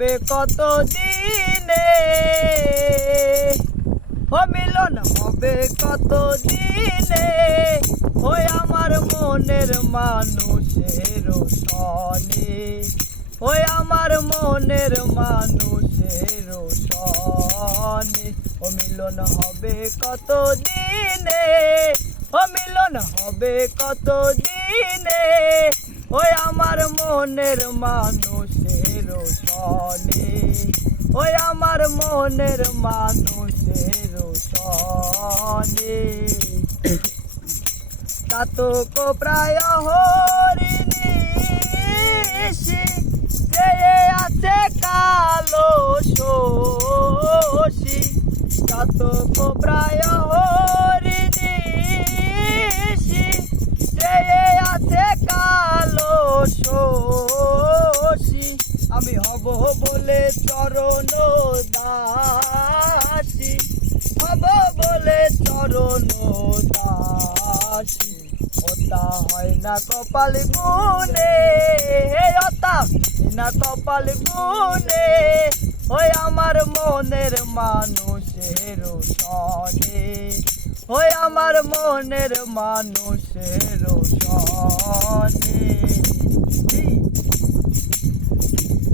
হবে কত দিনে ও মিলন হবে কত দিনে ওই আমার মনের মানুষের সনে। ওই আমার মনের মানুষের সনে। ও মিলন হবে কত দিনে ও মিলন হবে কত দিনে ওই আমার মনের মানুষের সনে। ওই আমার মনের মানুষের সনে। তাতক প্রায় হরিণী আছে আমি হব বলে চরণ দাসী। হব বলে চরণ দাসী। ওটা হয় না কপাল গুনে ওটা না কপাল গুনে ওই আমার মনের মানুষের সনে ওই আমার মনের মানুষের সনে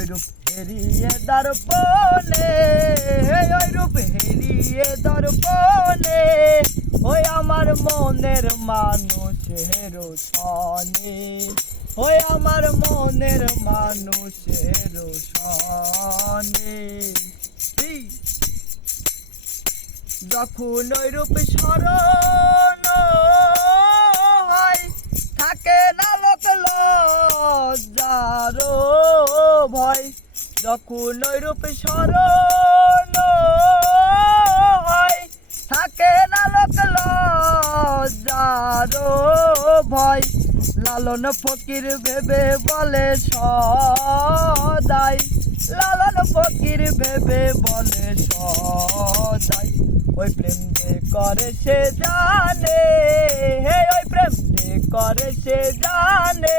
ওই রূপ হেরিয়ে দর্পণে ওই রূপ হেরিয়ে দর্পণে ওই আমার মনের মানুষের সনে ওই আমার মনের মানুষের এই, যখন ওই রূপ স্মরণ থাকে না লোক লজ্জারো ভয় যখন ওই রূপ স্মরণ হয়, থাকে না লোক লজ্জারো ভয়। লালন ফকির ভেবে বলে সদাই। লালন ফকির ভেবে বলে সদাই। ওই প্রেম যে করে সে জানে, হে ওই প্রেম যে করে সে জানে।